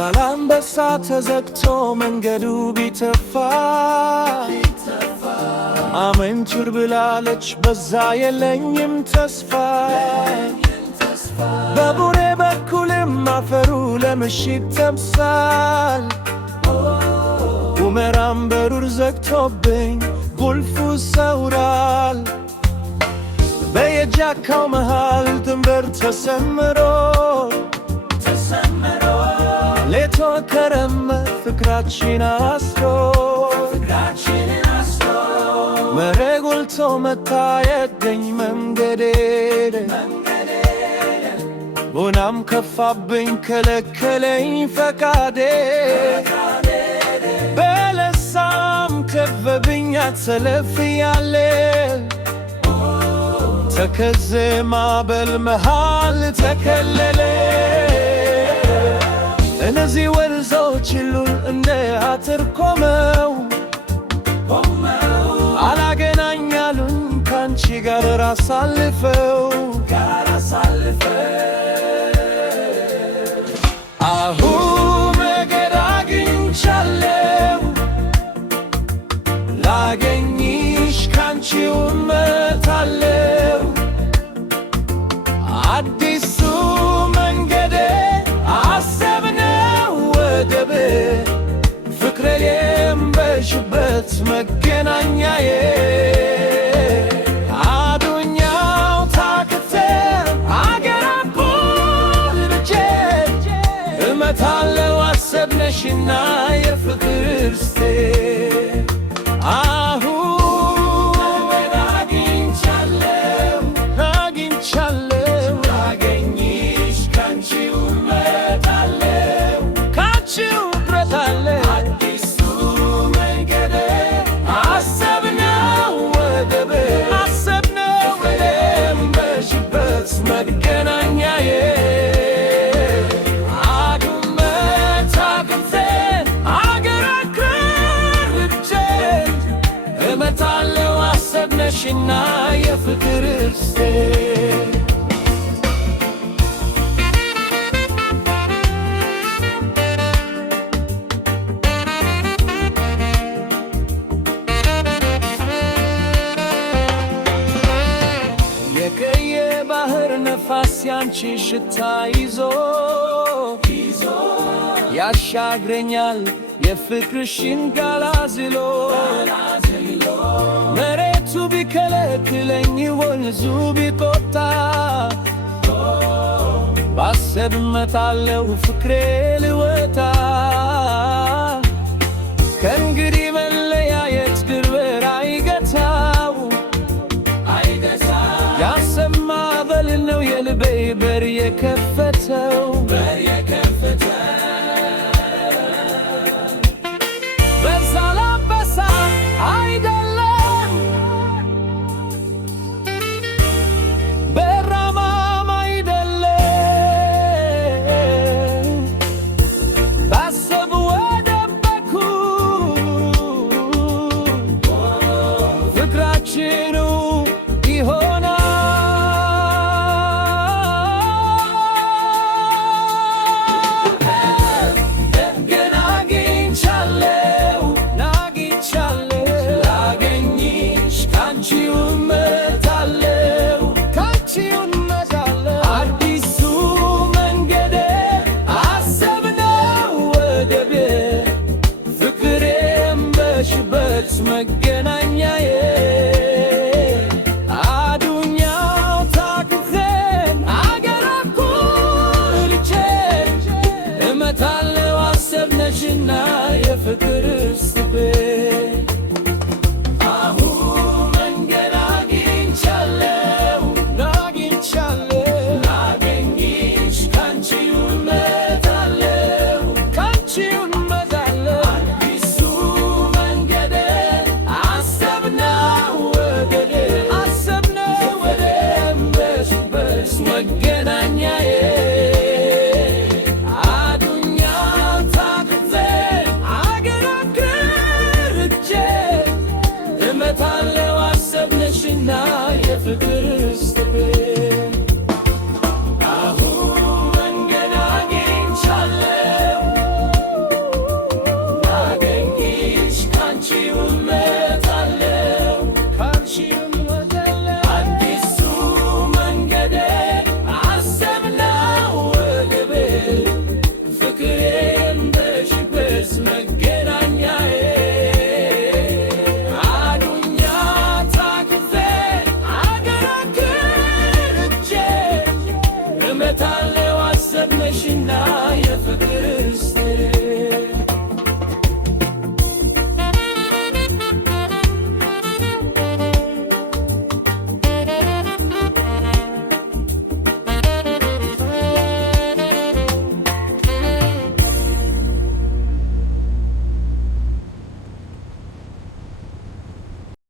ዛላምበሳ ተዘግቶ መንገዱ ቢተፋ አመንችር ብላለች በዛ የለኝም ተስፋ በቡሬ በኩልም አፈሩ ለምሽግ ተምሳል ሁመራም በሩር ዘግቶብኝ ቁልፉ ሰውራል በየጃካው መሃል ድንበር ተሰምሮ ሌቶ ከረመ ፍቅራችን አስሮ መሬ ጎልቶ መታየገኝ መንገዴ ቦናም ከፋብኝ ከለከለኝ ፈቃዴ በለሳም ከበብኝ አትሰለፍያለ ተከዘ ማዕበል መሃል ተከለለ እነዚህ ወንዞች ሁሉን እንደ አጥር ቆመው አላገናኛሉኝ ካንቺ ጋር አሳልፈው አሁን መንገድ አግኝቻለሁ ላገኝሽ ካንቺው እመጣለሁ አዲሱ መንገዴ አሰብነው ወደብ ፍቅሬ የምበሽበት መገናኛዬ አዱኛው ታክተ አገር አቦልቼ እመጣለሁ አሰብነሽና የፍቅር ስቴ ሽና የፍቅር እስቴ የቀየ ባህር ነፋስ ያንቺ ሽታ ይዞ ያሻግረኛል የፍቅርሽን ጋላዝሎ መሬቱ ቢከለክለኝ ወንዙ ቢቆጣ ባሰብ እመጣለሁ ፍቅሬ ልወጣ ከእንግዲህ መለያየት ድርበር አይገታው ያሰብ ማዕበል ነው የልቤ በር የከፈተው በዛላምበሳ አይደለም በራማም አይደለም ባሰብ ወደብ በኩል ፍቅራችን ይሆናል ገንዘብ ነሽና